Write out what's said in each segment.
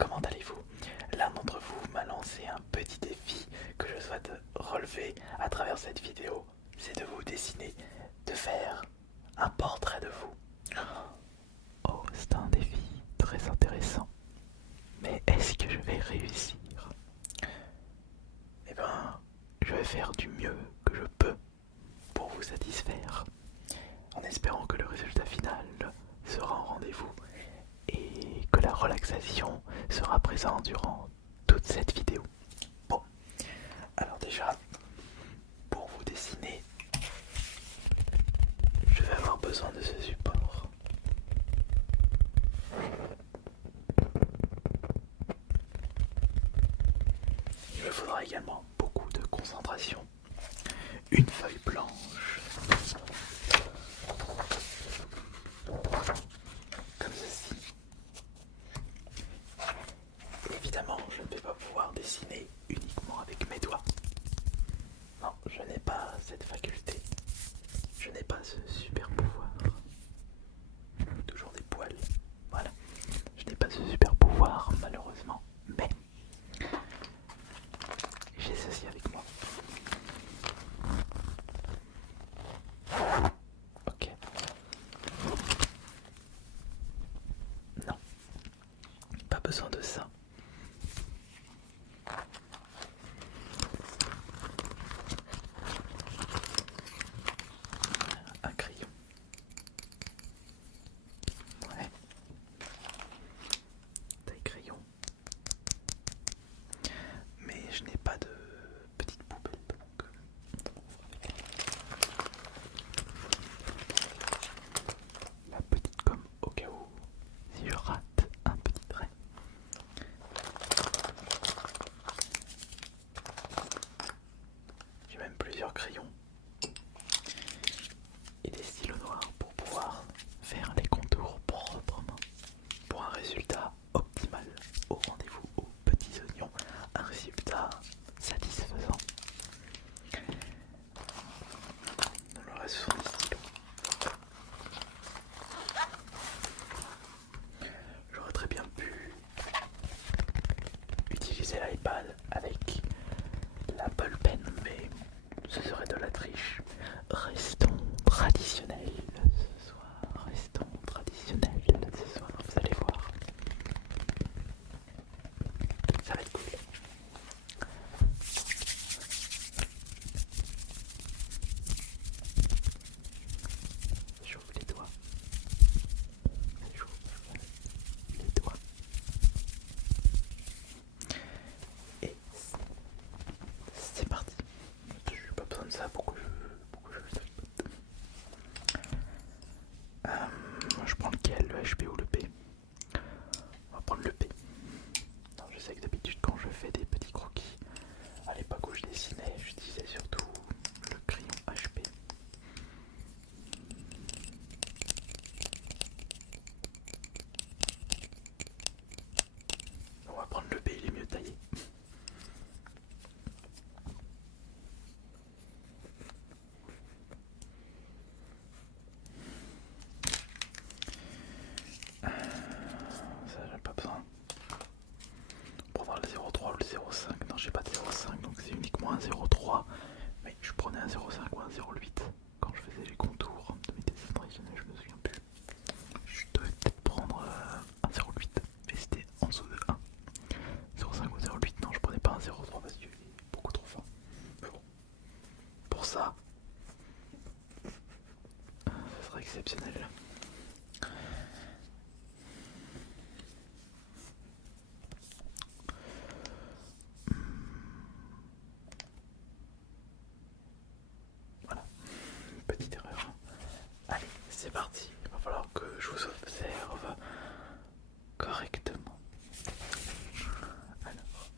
comment allez-vous? L'un d'entre vous m'a lancé un petit défi que je souhaite relever à travers cette vidéo. C'est de vous dessiner, de faire un portrait de vous. Oh, c'est un défi très intéressant. Mais est-ce que je vais réussir? Eh ben, je vais faire du mieux que je peux pour vous satisfaire, en espérant que le résultat final sera en rendez-vous et que la relaxation sera présente durant toute cette vidéo. Bon, alors déjà, pour vous dessiner, je vais avoir besoin de ce support. Il me faudra également beaucoup de concentration. Une feuille blanche, comme ceci. Évidemment, je ne vais pas pouvoir dessiner uniquement avec mes doigts. Non, je n'ai pas cette faculté. Je n'ai pas ce super pouvoir. Toujours des poils. Voilà. Je n'ai pas ce super pouvoir, malheureusement. Mais j'ai ceci avec moi. Ok. Non, pas besoin de ça. Un crayon. Ouais. Taille crayon. Mais je n'ai pas de petite poubelle, donc la petite gomme au cas où si je rate un petit trait. J'ai même plusieurs crayons et des stylos noirs pour pouvoir faire les contours proprement pour un résultat optimal au rendez-vous aux petits oignons, un résultat satisfaisant. Le reste sont des stylos. J'aurais très bien pu utiliser l'iPad avec l'Apple Pen, mais ce serait de la triche. Restons traditionnels ce soir, restons traditionnels ce soir, vous allez voir. Ça va être cool. J'ouvre les doigts. J'ouvre les doigts. Et c'est parti. Je n'ai pas besoin de ça pour que je tapote. Je prends lequel, le HP ou le P? On va prendre le P. Non, je sais que d'habitude quand je fais des petits croquis, à l'époque où je dessinais, j'utilisais surtout le crayon HP. On va prendre le P, il est mieux taillé. Ça, j'ai pas besoin. Pour avoir le 0,3 ou le 0,5, non, j'ai pas de 0,5 donc c'est uniquement un 0,3. Mais je prenais un 0,5 ou un 0,8 quand je faisais les contours de mes dessins traditionnels, je me souviens plus. Je devais peut-être prendre un 0,8, mais c'était en dessous de 1. 0,5 ou 0,8, non, je prenais pas un 0,3 parce qu'il est beaucoup trop fin. Mais bon, pour ça, ça serait exceptionnel. Voilà, petite erreur. Allez, c'est parti. Il va falloir que je vous observe correctement. Alors,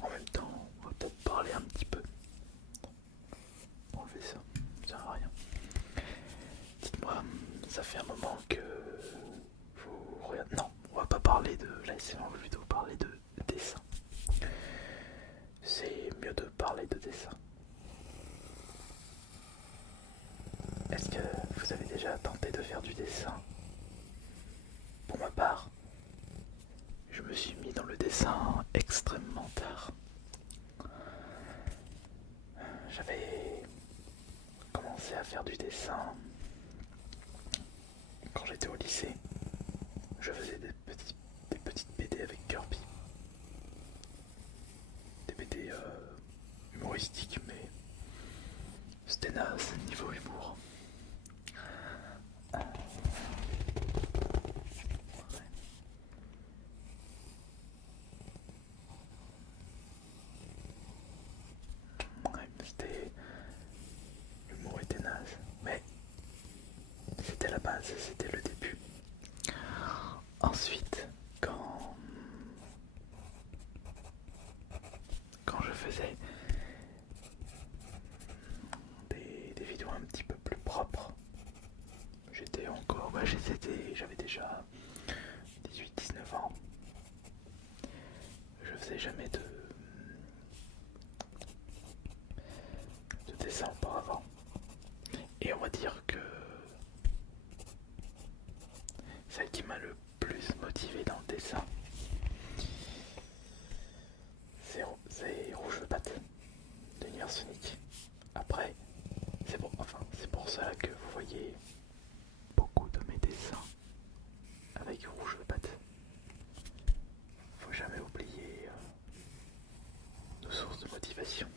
en même temps, on va peut-être parler un petit peu. Enlever ça, ça sert à rien. Dites-moi, ça fait un moment que vous regardez. Non, on va pas parler de l'ASMR, on va plutôt parler de dessin. C'est mieux de parler de dessin. Est-ce que vous avez déjà tenté de faire du dessin? Pour ma part, je me suis mis dans le dessin je faisais des petites BD avec Kirby. Des BD humoristiques, mais c'était naze niveau humour. Ouais, c'était... L'humour était naze, mais c'était la base, c'était le début. Ensuite, quand je faisais des vidéos un petit peu plus propres, j'étais encore, j'avais déjà 18-19 ans. Je faisais jamais de dessin auparavant. Et on va dire que celle qui m'a le plus motivé dans le dessin, c'est Rouge Patte de l'univers Sonic. Après, c'est pour ça que vous voyez beaucoup de mes dessins avec Rouge Patte. Faut jamais oublier nos sources de motivation.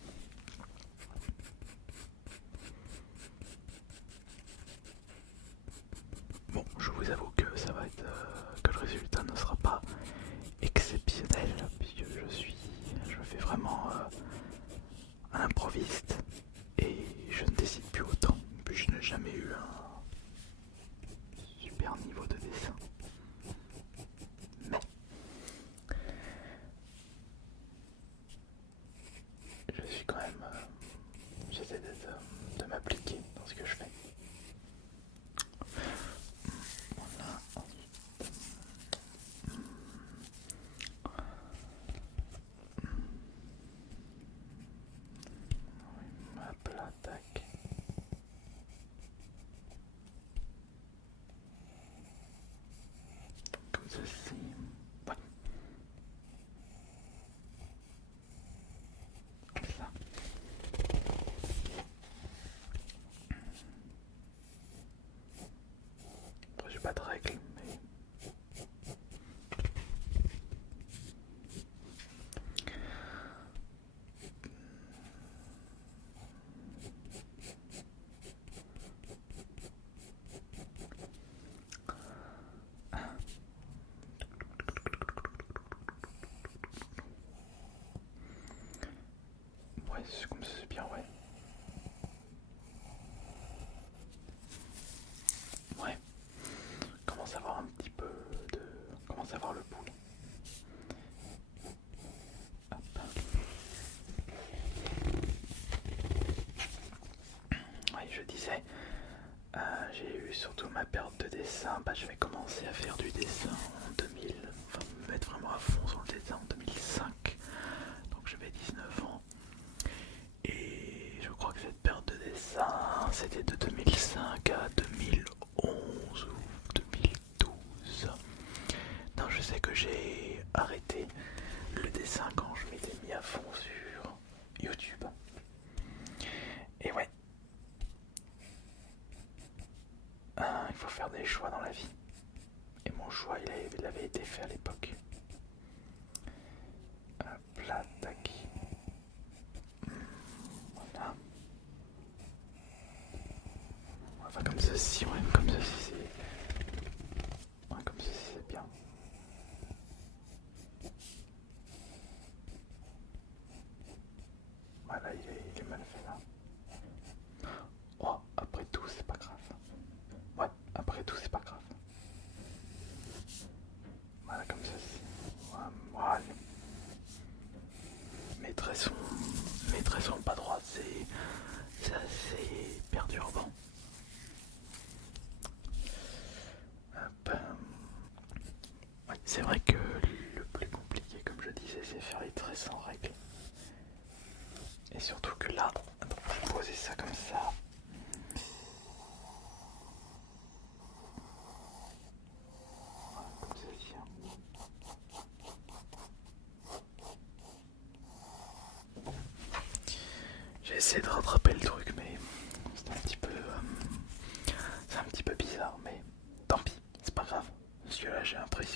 Bon, je vous avoue que ça va être que le résultat ne sera pas exceptionnel puisque je fais vraiment un improviste et je ne décide plus autant. Puis je n'ai jamais eu un super niveau de dessin. Mais je suis quand même, j'essaie de m'appliquer dans ce que je fais. Voilà. Hop là, tac. Comme ceci. Ouais. Comme ça. Après, j'ai pas de règles, mais ouais, c'est comme ça, c'est bien, ouais. Ouais. Commence à avoir un petit peu de... Commence à avoir le pouls. Hop. Ouais, je disais, j'ai eu surtout ma période de dessin. J'avais commencé à faire du dessin en 2000, enfin me mettre vraiment à fond sur le dessin en 2005. Donc j'avais 19 ans. Et je crois que cette période de dessin, c'était de 2005 à 2011 ou 2012. Non, je sais que j'ai arrêté le dessin quand je m'étais mis à fond sur YouTube. Et ouais, il faut faire des choix dans la vie. Et mon choix, il avait été fait à l'époque. Hop là, tac. Voilà. Enfin, comme ceci, ouais, comme ceci, c'est... Ouais, comme ceci, c'est bien. Voilà, il est mal fait là. Oh, après tout, c'est pas grave. Ouais, après tout, c'est pas grave. Voilà, comme ceci. Voilà. Mes traits sont pas droits, c'est assez perturbant. Hop. Ouais, c'est vrai que le plus compliqué, comme je disais, c'est faire les traits sans règles. Et surtout que là, attends, je vais poser ça comme ça. Voilà, comme ceci. J'ai essayé de rattraper le truc, mais c'est un petit peu bizarre, mais tant pis, c'est pas grave. Parce que là, j'ai un précis.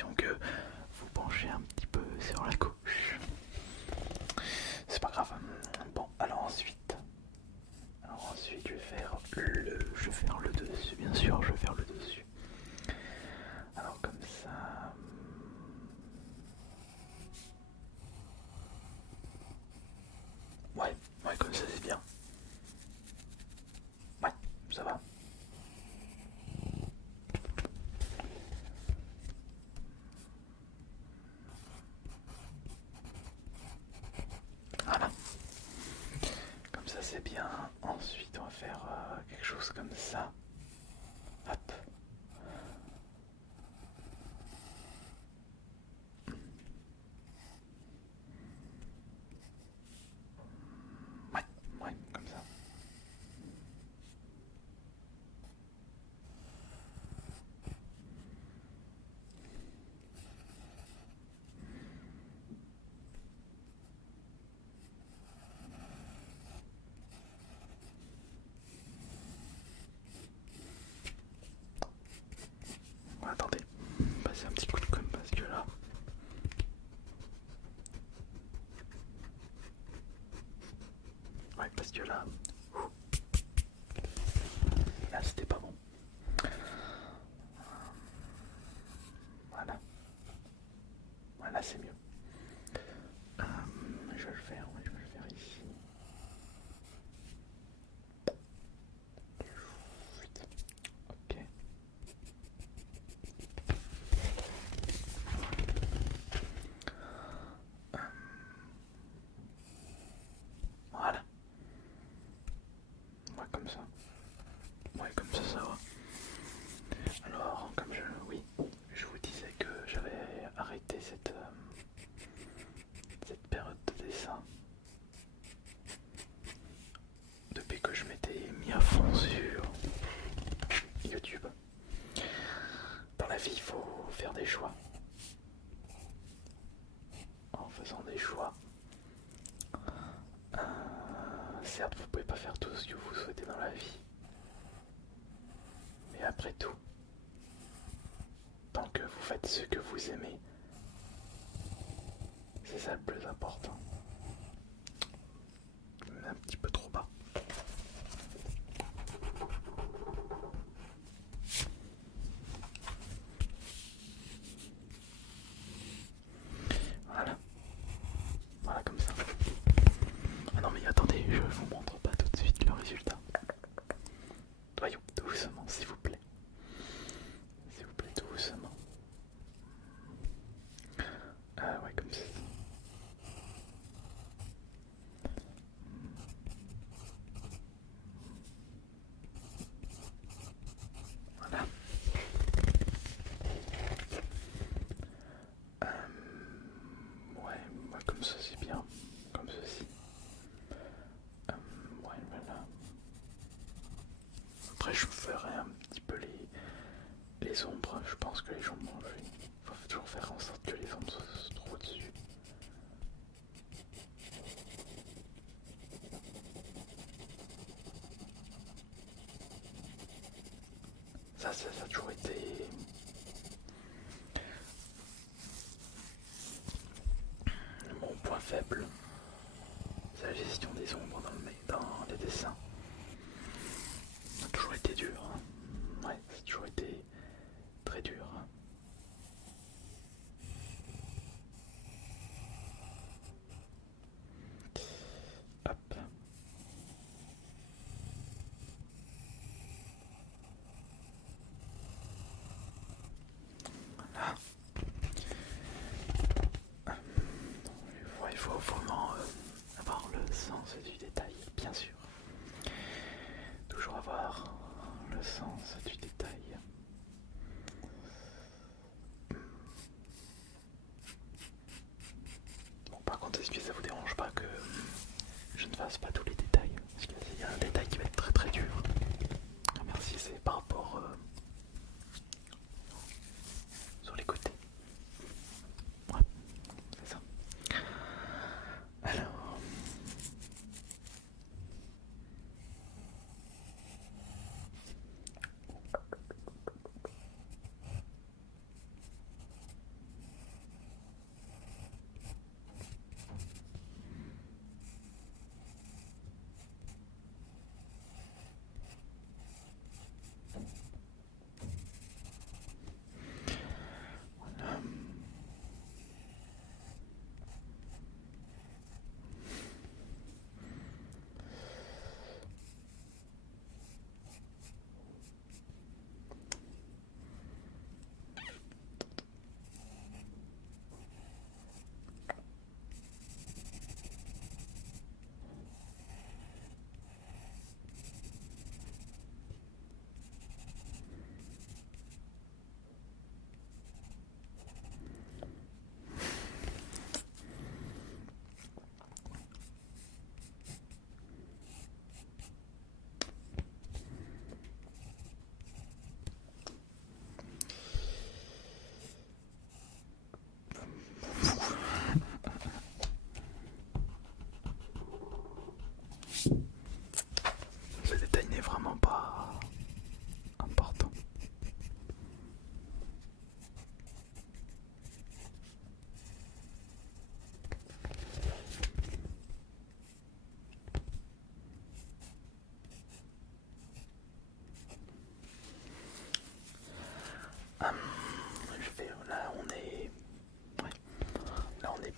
c'est mieux. Je vais le faire, ouais, je vais le faire ici. Ok. Voilà. Ouais, comme ça. Ouais, comme ça va. Alors, oui, je vous disais que j'avais arrêté cette période de dessin depuis que je m'étais mis à fond sur YouTube. Dans la vie, il faut faire des choix. En faisant des choix, certes, vous pouvez pas faire tout ce que vous souhaitez dans la vie, mais après tout, tant que vous faites ce que vous aimez, c'est ça le plus important. Un petit peu trop bas. Voilà. Voilà comme ça. Ah non mais attendez, je vous montre pas tout de suite le résultat. Voyons, doucement s'il vous plaît. S'il vous plaît, doucement. Ouais, comme ça. Voilà. Ouais, comme ça c'est bien. Comme ceci. Ouais, voilà. Après, je ferai un petit peu les ombres. Je pense que les ombres, il faut toujours faire en sorte que les ombres se trouvent au-dessus. Ça a toujours été mon point faible. C'est la gestion des ombres dans les dessins. Ça a toujours été dur. Ouais, ça a toujours été très dur. Hop. Voilà. Ouais, il faut vraiment avoir le sens du détail, bien sûr. Toujours avoir le sens du détail. Bon, par contre, est-ce que ça vous dérange pas que je ne fasse pas tous les détails? Parce qu'il y a un détail qui va être très très dur. Ah, merci, c'est par rapport sur les côtés. Ouais, c'est ça. Alors,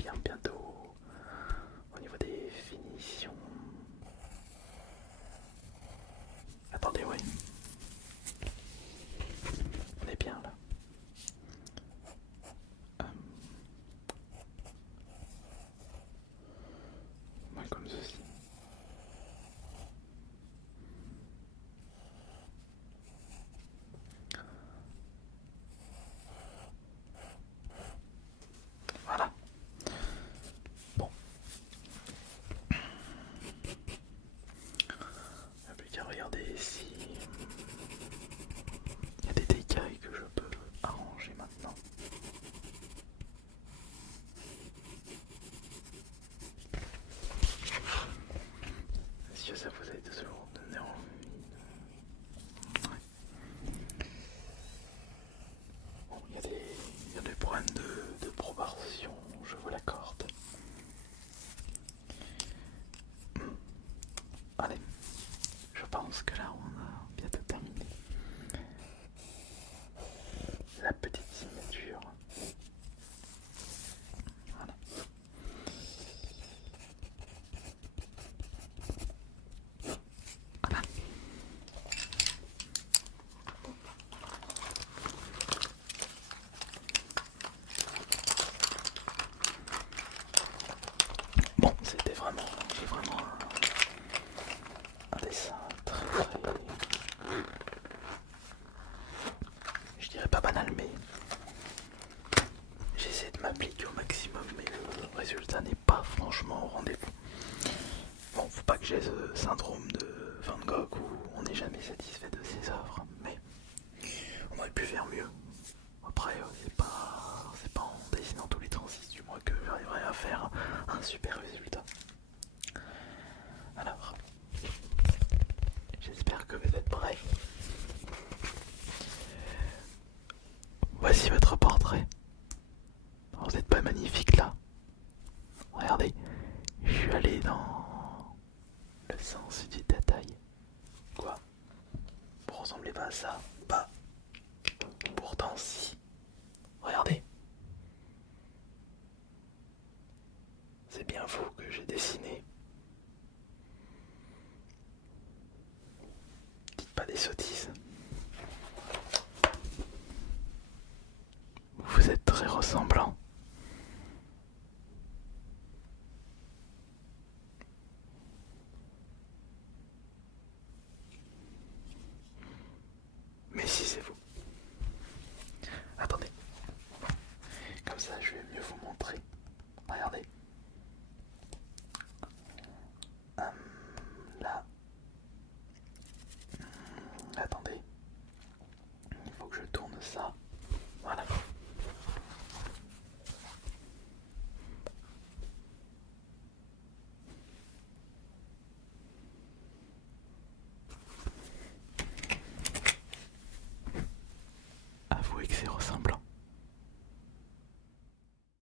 bien bientôt au niveau des finitions. Attendez, oui. On est bien là. Moi comme ceci. Voilà. Bon. Il n'y a plus qu'à regarder ici. Il y a des détails que je peux arranger maintenant. Est-ce que ça vous a toujours donné envie? Ouais. Bon, il y a des problèmes de proportion, je vous l'accorde. Allez, je pense que là on a bientôt terminé. La petite signature. Voilà. Voilà. Bon, c'était vraiment, j'ai vraiment un dessin très, je dirais pas banal, mais j'essaie de m'appliquer au maximum, mais le résultat n'est pas franchement au rendez-vous. Bon, faut pas que j'ai ce syndrome de Van Gogh où on n'est jamais satisfait de ses œuvres, mais on aurait pu faire mieux. Après, c'est pas en dessinant tous les 36 du mois que j'arriverai à faire un super résultat. Alors, j'espère que vous êtes prêts. Voici votre portrait. Vous n'êtes pas magnifique là. Regardez, je suis allé dans le sens du détail. Quoi? Vous ressemblez pas à ça? Bah, pourtant si. Regardez. C'est bien vous que j'ai dessiné. Dites pas des sottises. Vous êtes très ressemblants. Mais si c'est vous. Attendez. Comme ça je vais mieux vous montrer. Regardez.